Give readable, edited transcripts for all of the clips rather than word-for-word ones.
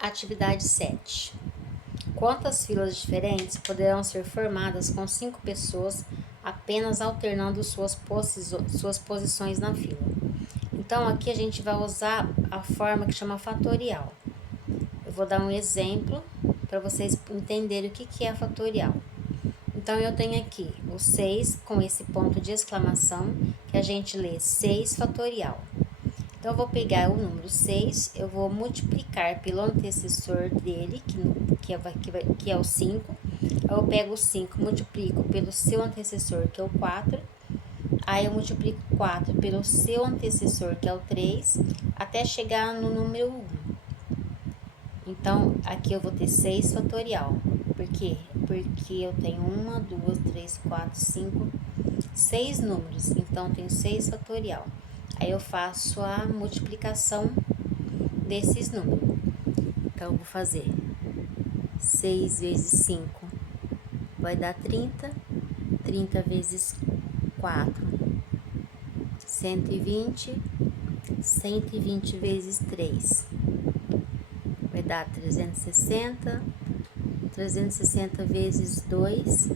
Atividade 7. Quantas filas diferentes poderão ser formadas com 5 pessoas apenas alternando suas posições na fila? Então, aqui a gente vai usar a forma que chama fatorial. Eu vou dar um exemplo para vocês entenderem o que é fatorial. Então, eu tenho aqui o 6 com esse ponto de exclamação, que a gente lê 6 fatorial. Então, eu vou pegar o número 6, eu vou multiplicar pelo antecessor dele, que é o 5. Eu pego o 5, multiplico pelo seu antecessor, que é o 4. Aí, eu multiplico 4 pelo seu antecessor, que é o 3, até chegar no número 1. Então, aqui eu vou ter 6 fatorial. Por quê? Porque eu tenho 1, 2, 3, 4, 5, 6 números. Então, eu tenho 6 fatorial. Aí, eu faço a multiplicação desses números. Então, eu vou fazer 6 vezes 5 vai dar 30. 30 vezes 4, 120. 120 vezes 3 vai dar 360. 360 vezes 2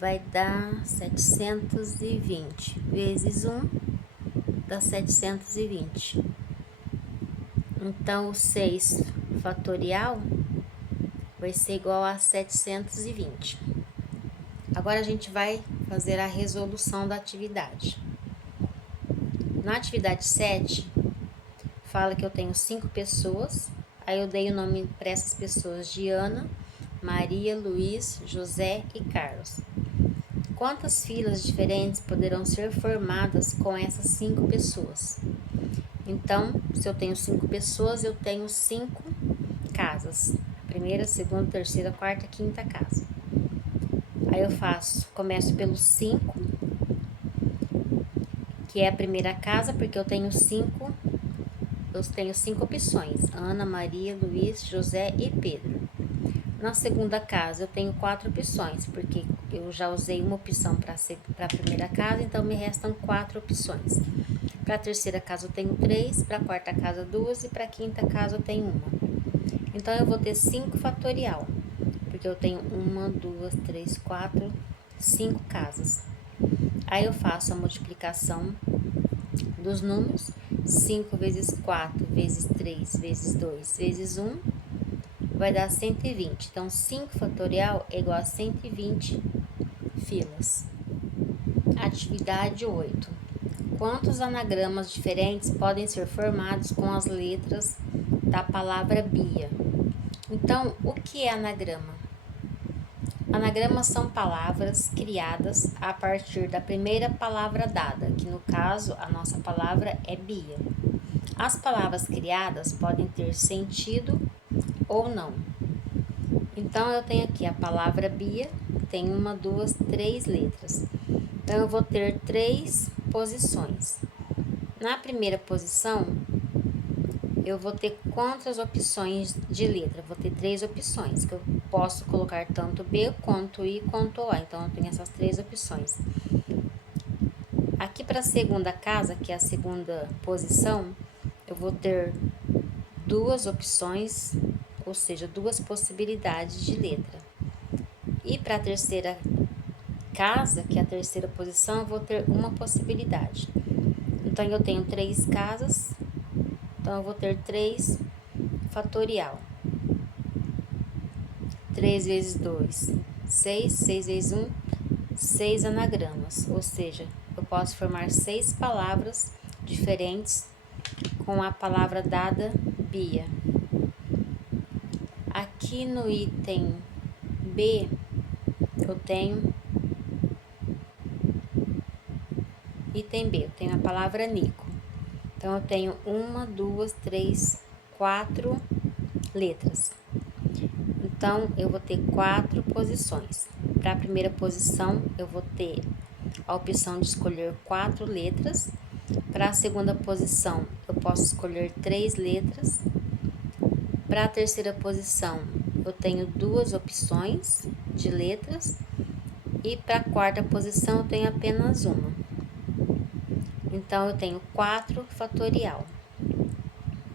vai dar 720. Vezes 1 dá 720. Então, o 6 fatorial vai ser igual a 720. Agora, a gente vai fazer a resolução da atividade. Na atividade 7, fala que eu tenho 5 pessoas. Aí, eu dei o nome para essas pessoas de Ana, Maria, Luiz, José e Carlos. Quantas filas diferentes poderão ser formadas com essas 5 pessoas? Então, se eu tenho 5 pessoas, eu tenho 5 casas. Primeira, segunda, terceira, quarta, quinta casa. Aí eu começo pelo 5, que é a primeira casa, porque eu tenho 5 opções: Ana, Maria, Luiz, José e Pedro. Na segunda casa, eu tenho 4 opções, porque eu já usei uma opção para a primeira casa, então me restam 4 opções. Para a terceira casa, eu tenho 3, para a quarta casa, 2 e para a quinta casa, eu tenho 1. Então, eu vou ter 5 fatorial, porque eu tenho 1, 2, 3, 4, 5 casas. Aí, eu faço a multiplicação dos números: 5 vezes 4, vezes 3, vezes 2, vezes 1, vai dar 120. Então, 5 fatorial é igual a 120 filas. Atividade 8. Quantos anagramas diferentes podem ser formados com as letras da palavra Bia? Então, o que é anagrama? Anagramas são palavras criadas a partir da primeira palavra dada, que no caso, a nossa palavra é Bia. As palavras criadas podem ter sentido ou não. Então, eu tenho aqui a palavra Bia, tem 1, 2, 3 letras. Então, eu vou ter 3 posições. Na primeira posição, eu vou ter quantas opções de letra? Vou ter 3 opções, que eu posso colocar tanto B, quanto I, quanto A. Então, eu tenho essas 3 opções. Aqui para a segunda casa, que é a segunda posição, eu vou ter 2 opções, ou seja, 2 possibilidades de letra. E para a terceira casa, que é a terceira posição, eu vou ter uma possibilidade. Então, eu tenho 3 casas, então eu vou ter 3 fatorial. 3 vezes 2, 6, 6 vezes 1, 6 anagramas, ou seja, eu posso formar 6 palavras diferentes com a palavra dada Bia. Aqui no item B, eu tenho a palavra Nico. Então, eu tenho 1, 2, 3, 4 letras. Então, eu vou ter 4 posições. Para a primeira posição, eu vou ter a opção de escolher 4 letras. Para a segunda posição, eu posso escolher 3 letras. Para a terceira posição, eu tenho 2 opções de letras. E para a quarta posição, eu tenho apenas uma. Então, eu tenho 4 fatorial.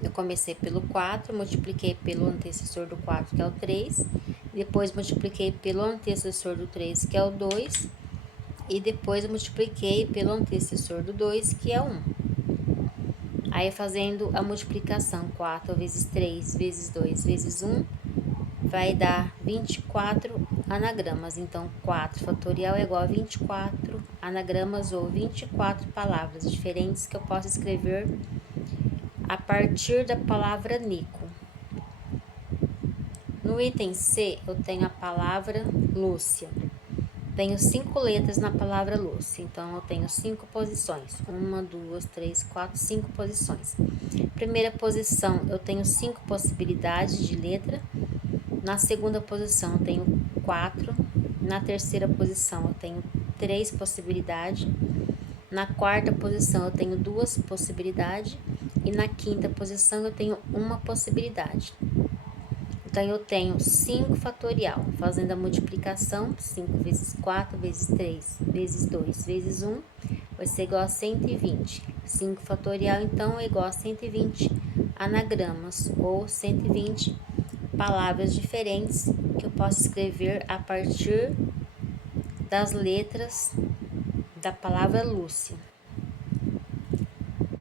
Eu comecei pelo 4, multipliquei pelo antecessor do 4, que é o 3. Depois multipliquei pelo antecessor do 3, que é o 2. E depois multipliquei pelo antecessor do 2, que é 1. Aí, fazendo a multiplicação, 4 vezes 3 vezes 2 vezes 1, vai dar 24 anagramas. Então, 4 fatorial é igual a 24 anagramas ou 24 palavras diferentes que eu posso escrever a partir da palavra Nico. No item C, eu tenho a palavra Lúcia. Tenho 5 letras na palavra Lúcia, então eu tenho 5 posições. 1, 2, 3, 4, 5 posições. Primeira posição, eu tenho 5 possibilidades de letra. Na segunda posição, eu tenho 4. Na terceira posição, eu tenho 3 possibilidades. Na quarta posição, eu tenho 2 possibilidades. E na quinta posição, eu tenho 1 possibilidade. Então, eu tenho 5 fatorial, fazendo a multiplicação, 5 vezes 4, vezes 3, vezes 2, vezes 1, vai ser igual a 120. 5 fatorial, então, é igual a 120 anagramas, ou 120 palavras diferentes que eu posso escrever a partir das letras da palavra Lúcia.